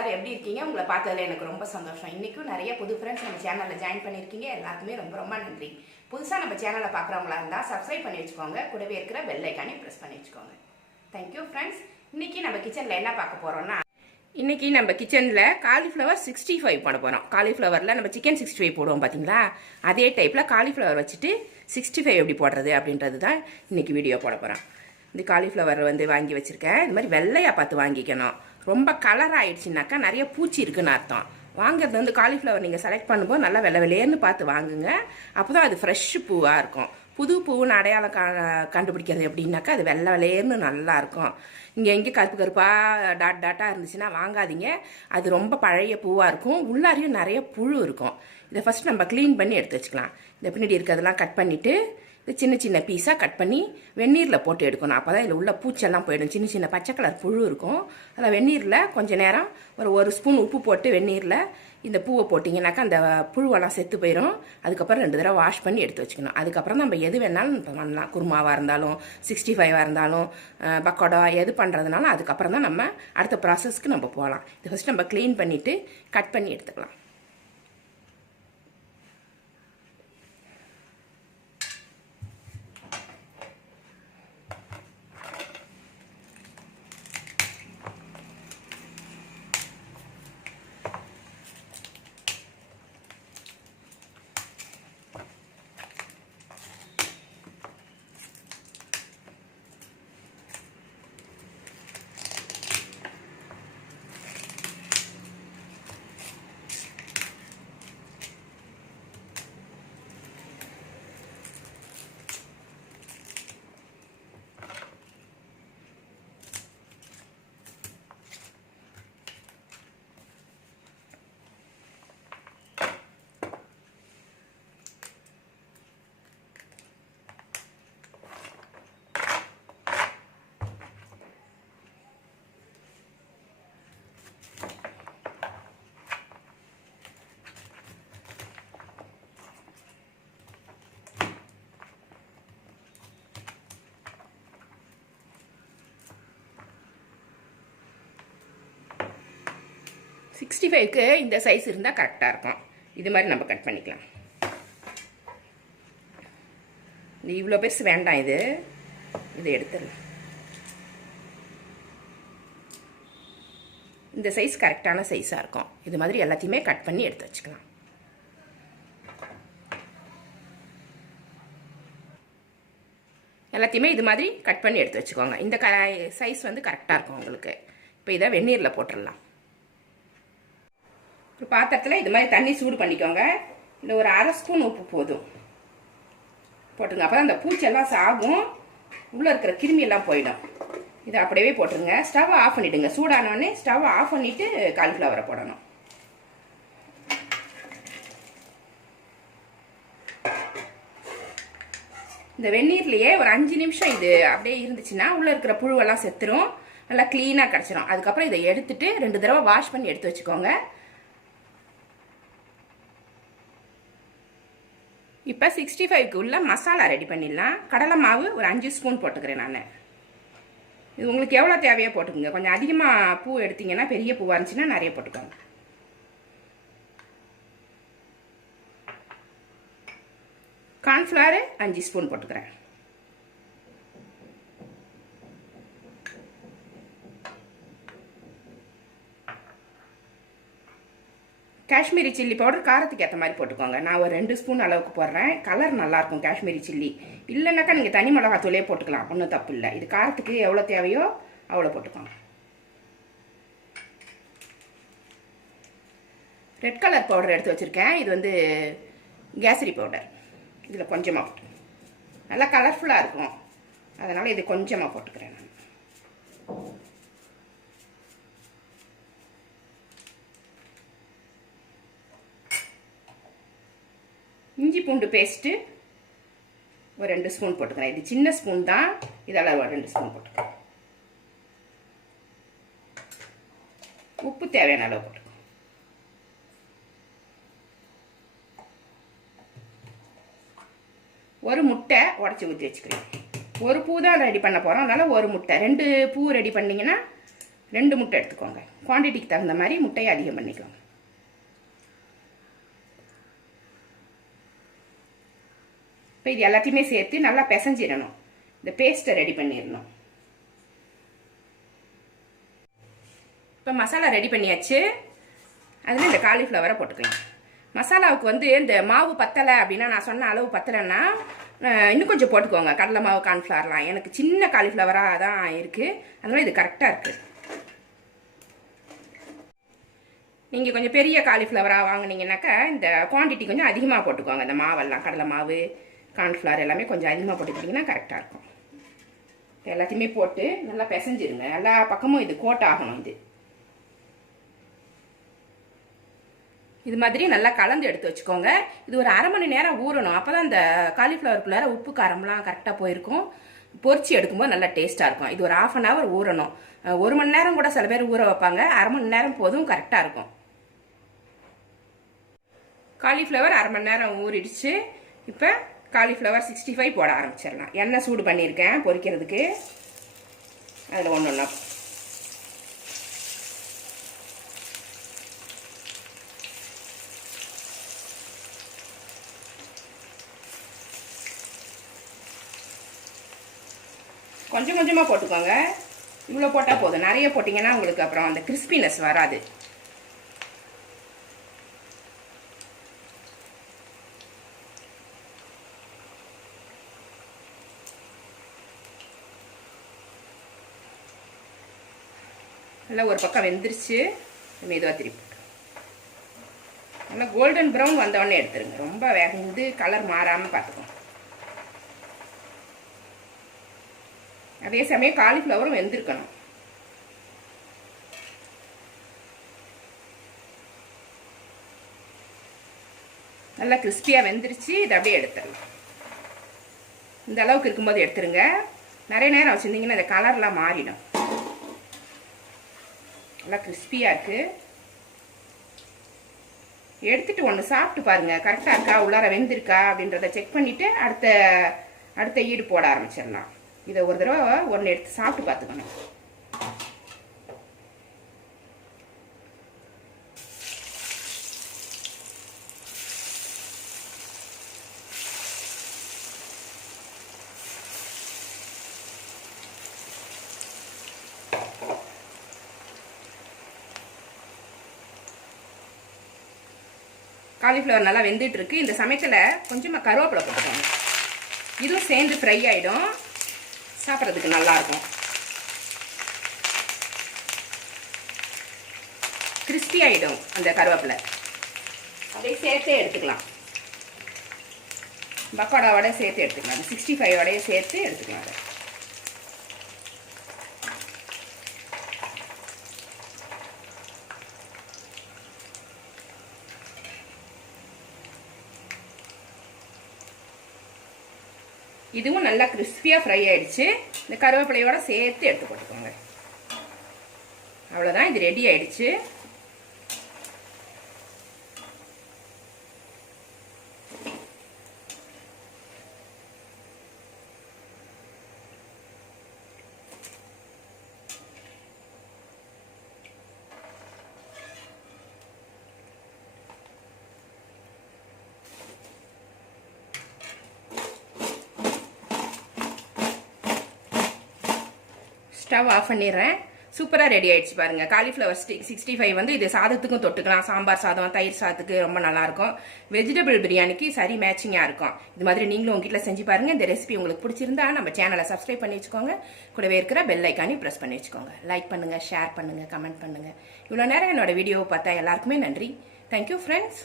எல்லாரும் எப்படி இருக்கீங்க? உங்களை பார்த்ததுல எனக்கு ரொம்ப சந்தோஷம். இன்றைக்கும் நிறைய புது ஃப்ரெண்ட்ஸ் நம்ம சேனலில் ஜாயின் பண்ணியிருக்கீங்க. எல்லாருக்குமே ரொம்ப ரொம்ப நன்றி. புதுசாக நம்ம சேனலை பார்க்குறவங்களா இருந்தால் சப்ஸ்கிரைப் பண்ணி வச்சுக்கோங்க. கூடவே இருக்கிற பெல் ஐக்கானே ப்ரெஸ் பண்ணி வச்சுக்கோங்க. தேங்க்யூ ஃப்ரெண்ட்ஸ் இன்றைக்கி நம்ம கிச்சனில் என்ன பார்க்க போகிறோம்னா இன்றைக்கி நம்ம கிச்சனில் காலிஃப்ளவர் சிக்ஸ்டி ஃபைவ் பண்ண போகிறோம் காலிஃப்ளவரில் நம்ம சிக்கன் சிக்ஸ்டி ஃபைவ் போடுவோம் பார்த்தீங்களா அதே டைப்பில் காலிஃப்ளவர் வச்சுட்டு சிக்ஸ்டி ஃபைவ் எப்படி போடுறது அப்படின்றது தான் இன்றைக்கி வீடியோ போட போகிறோம் இந்த காலிஃப்ளவர் வந்து வாங்கி வச்சுருக்கேன். இந்த மாதிரி வெள்ளையாக பார்த்து வாங்கிக்கணும். ரொம்ப கலர் ஆயிடுச்சுனாக்கா நிறைய பூச்சி இருக்குன்னு அர்த்தம். வாங்குறது வந்து காலிஃப்ளவர் நீங்கள் செலக்ட் பண்ணும்போது நல்லா வெள்ளை வெள்ளையர்னு பார்த்து வாங்குங்க. அப்போ தான் அது ஃப்ரெஷ் பூவாக இருக்கும். புது பூவுன்னு அடையாளம் கா கண்டுபிடிக்கிறது எப்படின்னாக்கா அது வெள்ளை வெள்ளையர்னு நல்லாயிருக்கும் இங்கே எங்கே கருப்பு கருப்பாக டாட் டாட்டாக இருந்துச்சுன்னா வாங்காதீங்க. அது ரொம்ப பழைய பூவாக இருக்கும். உள்ளாரையும் நிறைய புழு இருக்கும். இதை ஃபஸ்ட் நம்ம க்ளீன் பண்ணி எடுத்து வச்சுக்கலாம். இந்த பின்னாடி இருக்கிறதெல்லாம் கட் பண்ணிவிட்டு இது சின்ன சின்ன பீஸாக கட் பண்ணி வெந்நீரில் போட்டு எடுக்கணும். அப்போ தான் இதில் உள்ள பூச்செல்லாம் போயிடும். சின்ன சின்ன பச்சை கலர் புழு இருக்கும். அதில் வெந்நீரில் கொஞ்ச நேரம் ஒரு ஒரு ஸ்பூன் உப்பு போட்டு வெந்நீரில் இந்த பூவை போட்டிங்கனாக்கா அந்த புழுவெல்லாம் செத்து போயிடும் அதுக்கப்புறம் ரெண்டு தடவை வாஷ் பண்ணி எடுத்து வச்சுக்கணும். அதுக்கப்புறம் நம்ம எது வேணாலும் பண்ணலாம். குருமாவாக இருந்தாலும் சிக்ஸ்டி ஃபைவாக இருந்தாலும் பக்கோடா எது பண்ணுறதுனாலும் அதுக்கப்புறம் தான் நம்ம அடுத்த ப்ராசஸ்க்கு நம்ம போகலாம். இது ஃபஸ்ட் நம்ம க்ளீன் பண்ணிவிட்டு கட் பண்ணி எடுத்துக்கலாம். சிக்ஸ்டி ஃபைவ்க்கு இந்த சைஸ் இருந்தால் கரெக்டாக இருக்கும். இது மாதிரி நம்ம கட் பண்ணிக்கலாம். இந்த இவ்வளோ பெருசு வேண்டாம் இது. இதை எடுத்துடலாம். இந்த சைஸ் கரெக்டான சைஸாக இருக்கும். இது மாதிரி எல்லாத்தையுமே கட் பண்ணி எடுத்து வச்சுக்கலாம். எல்லாத்தையுமே இது மாதிரி கட் பண்ணி எடுத்து வச்சுக்கோங்க. இந்த க சைஸ் வந்து கரெக்டாக இருக்கும் உங்களுக்கு. இப்போ இதை வெந்நீரில் போட்டுடலாம். ஒரு பாத்திரத்தில் இது மாதிரி தண்ணி சூடு பண்ணிக்கோங்க. இந்த ஒரு அரை ஸ்பூன் உப்பு போதும். போட்டுருங்க. அப்போ அந்த பூச்செல்லாம் சாகும். உள்ளே இருக்கிற கிருமியெல்லாம் போயிடும். இதை அப்படியே போட்டுருங்க. ஸ்டவ் ஆஃப் பண்ணிவிடுங்க சூடானோடனே ஸ்டவ் ஆஃப் பண்ணிவிட்டு காலிஃப்ளவரை போடணும். இந்த வெந்நீர்லேயே ஒரு அஞ்சு நிமிஷம் இது அப்படியே இருந்துச்சுன்னா உள்ளே இருக்கிற புழுவெல்லாம் செத்துரும். நல்லா க்ளீனாக கிடச்சிரும். அதுக்கப்புறம் இதை எடுத்துட்டு ரெண்டு தடவை வாஷ் பண்ணி எடுத்து வச்சுக்கோங்க. இப்போ சிக்ஸ்டி ஃபைவ்க்கு உள்ள மசாலா ரெடி பண்ணிடலாம். கடலை மாவு ஒரு அஞ்சு ஸ்பூன் போட்டுக்கிறேன் நான். இது உங்களுக்கு எவ்வளோ தேவையோ போட்டுக்கோங்க. கொஞ்சம் அதிகமாக பூ எடுத்தீங்கன்னா பெரிய பூவாக இருந்துச்சுன்னா நிறைய போட்டுக்கோங்க. கார்ன்ஃப்ளவர் அஞ்சு ஸ்பூன் போட்டுக்கிறேன். காஷ்மீரி சில்லி பவுடர் காரத்துக்கு ஏற்ற மாதிரி போட்டுக்கோங்க. நான் ஒரு ரெண்டு ஸ்பூன் அளவுக்கு போடுறேன். கலர் நல்லாயிருக்கும் காஷ்மீரி சில்லி. இல்லைனாக்கா நீங்கள் தனி மிளகாத்தூளே போட்டுக்கலாம். ஒன்றும் தப்பு இல்லை. இது காரத்துக்கு எவ்வளோ தேவையோ அவ்வளோ போட்டுக்கோங்க. ரெட் கலர் பவுடர் எடுத்து வச்சுருக்கேன். இது வந்து கேசரி பவுடர். இதில் கொஞ்சமாக போட்டு. நல்லா கலர்ஃபுல்லாக இருக்கும். அதனால் இது கொஞ்சமாக போட்டுக்கிறேன் நான். இஞ்சி பூண்டு பேஸ்ட்டு ஒரு ரெண்டு ஸ்பூன் போட்டுக்கிறேன். இது சின்ன ஸ்பூன் தான். இதெல்லாம் ஒரு ரெண்டு ஸ்பூன் போட்டுக்கிறேன். உப்பு தேவையான அளவு போட்டுக்கோ ஒரு முட்டை உடச்சி ஊற்றி வச்சுக்கிறேன். ஒரு பூ தான் ரெடி பண்ண போகிறோம் அதனால் ஒரு முட்டை. ரெண்டு பூ ரெடி பண்ணிங்கன்னா ரெண்டு முட்டை எடுத்துக்கோங்க. குவான்டிட்டிக்கு தகுந்த மாதிரி முட்டையை அதிகம் பண்ணிக்கோங்க. இப்போ இது எல்லாத்தையுமே சேர்த்து நல்லா பிசைஞ்சிடணும். இந்த பேஸ்ட்டை ரெடி பண்ணிடணும். இப்போ மசாலா ரெடி பண்ணியாச்சு. அதில் இந்த காலிஃப்ளவரை போட்டுக்கலாம். மசாலாவுக்கு வந்து இந்த மாவு பத்தலை அப்படின்னா நான் சொன்ன அளவு பத்தலைன்னா இன்னும் கொஞ்சம் போட்டுக்கோங்க. கடலை மாவு கார்ன்ஃப்ளவர்லாம் எனக்கு சின்ன காலிஃப்ளவராக தான் இருக்குது அதனால் இது கரெக்டாக இருக்குது நீங்கள் கொஞ்சம் பெரிய காலிஃப்ளவராக வாங்குனீங்கன்னாக்கா இந்த குவாண்டிட்டி கொஞ்சம் அதிகமாக போட்டுக்கோங்க. இந்த மாவெல்லாம் கடலை மாவு கார்ன்ஃப்ளவர் எல்லாமே கொஞ்சம் அதிகமாக போட்டுக்கிட்டிங்கன்னா கரெக்டாக இருக்கும். எல்லாத்தையுமே போட்டு நல்லா பிசைஞ்சிருங்க எல்லா பக்கமும் இது கோட் ஆகணும் இது. இது மாதிரி நல்லா கலந்து எடுத்து வச்சுக்கோங்க. இது ஒரு அரை மணி நேரம் ஊறணும். அப்போ தான் இந்த காலிஃப்ளவருக்குள்ளார உப்பு காரம்லாம் கரெக்டாக போயிருக்கும். பொறிச்சு எடுக்கும்போது நல்லா டேஸ்ட்டாக இருக்கும். இது ஒரு ஆஃப் அன் ஹவர் ஊறணும். ஒரு மணி நேரம் கூட சில பேர் ஊற வைப்பாங்க. அரை மணி நேரம் போதும் கரெக்டாக இருக்கும். காலிஃப்ளவர் அரை மணி நேரம் ஊறிடுச்சு. இப்போ காலிஃப்ளவர் சிக்ஸ்டி ஃபைவ் போட ஆரம்பிச்சிடலாம். எண்ணெய் சூடு பண்ணியிருக்கேன் பொரிக்கிறதுக்கு. அதில் ஒன்று ஒன்றா. கொஞ்சம் கொஞ்சமாக போட்டுக்கோங்க. இவ்வளோ போட்டால் போதும். நிறைய போட்டிங்கன்னா உங்களுக்கு அப்புறம் அந்த கிறிஸ்பினஸ் வராது. நல்லா ஒரு பக்கம் வெந்துருச்சு. மெதுவாக திருப்பி நல்லா கோல்டன் ப்ரௌன் வந்தவொடனே எடுத்துருங்க. ரொம்ப வேகந்து கலர் மாறாமல் பார்த்துக்கோங்க. அதே சமயம் காலிஃப்ளவரும் வெந்திருக்கணும். நல்லா கிறிஸ்பியாக வெந்துருச்சு. இதை அப்படியே எடுத்துடலாம். இந்த அளவுக்கு இருக்கும்போது எடுத்துருங்க. நிறைய நேரம் வச்சுருந்தீங்கன்னா இந்த கலர்லாம் மாறிடும். நல்லா கிறிஸ்பியாக இருக்குது எடுத்துட்டு ஒன்று சாப்பிட்டு பாருங்க. கரெக்டாக இருக்கா? உள்ளார வெந்திருக்கா? அப்படின்றத செக் பண்ணிவிட்டு அடுத்த அடுத்த ஈடு போட ஆரம்பிச்சிடலாம். இதை ஒரு தடவை ஒன்று எடுத்து சாப்பிட்டு பார்த்துக்கணும். காலிஃப்ளவர் நல்லா வெந்துட்டுருக்கு. இந்த சமயத்தில் கொஞ்சமாக கருவேப்பிலை போட்டுக்கோங்க. இதுவும் சேர்ந்து ஃப்ரை ஆகிடும் சாப்பிட்றதுக்கு நல்லாயிருக்கும். கிறிஸ்பி ஆகிடும் அந்த கருவேப்பிலை. அப்படியே சேர்த்தே எடுத்துக்கலாம். பக்கோடாவோட சேர்த்து எடுத்துக்கலாம். சிக்ஸ்டி ஃபைவோடய சேர்த்து எடுத்துக்கலாம் அதை. இதுவும் நல்லா கிறிஸ்பியாக ஃப்ரை ஆகிடுச்சு இந்த கருவேப்பிலையோட சேர்த்து எடுத்து போட்டுக்கோங்க. அவ்வளோதான் இது ரெடி ஆகிடுச்சு ஸ்டவ் ஆஃப் பண்ணிடுறேன். சூப்பராக ரெடி ஆயிடுச்சு பாருங்க. காலிஃப்ளவர் சிக்ஸ்டி ஃபைவ் வந்து இது சாதத்துக்கும் தொட்டுக்கலாம். சாம்பார் சாதம் தயிர் சாதத்துக்கு ரொம்ப நல்லாயிருக்கும். வெஜிடபிள் பிரியாணிக்கு சரி மேட்சிங்காக இருக்கும். இது மாதிரி நீங்களும் உங்ககிட்ட செஞ்சு பாருங்கள் இந்த ரெசிபி உங்களுக்கு பிடிச்சிருந்தா நம்ம சேனலை சப்ஸ்கிரைப் பண்ணி வச்சுக்கோங்க. கூடவே இருக்கிற பெல் ஐக்கானி ப்ரெஸ் பண்ணி வச்சுக்கோங்க. லைக் பண்ணுங்கள் ஷேர் பண்ணுங்கள் கமெண்ட் பண்ணுங்க. இவ்வளோ நேரம் என்னோட வீடியோவை பார்த்தா எல்லாருக்குமே நன்றி. Thank you friends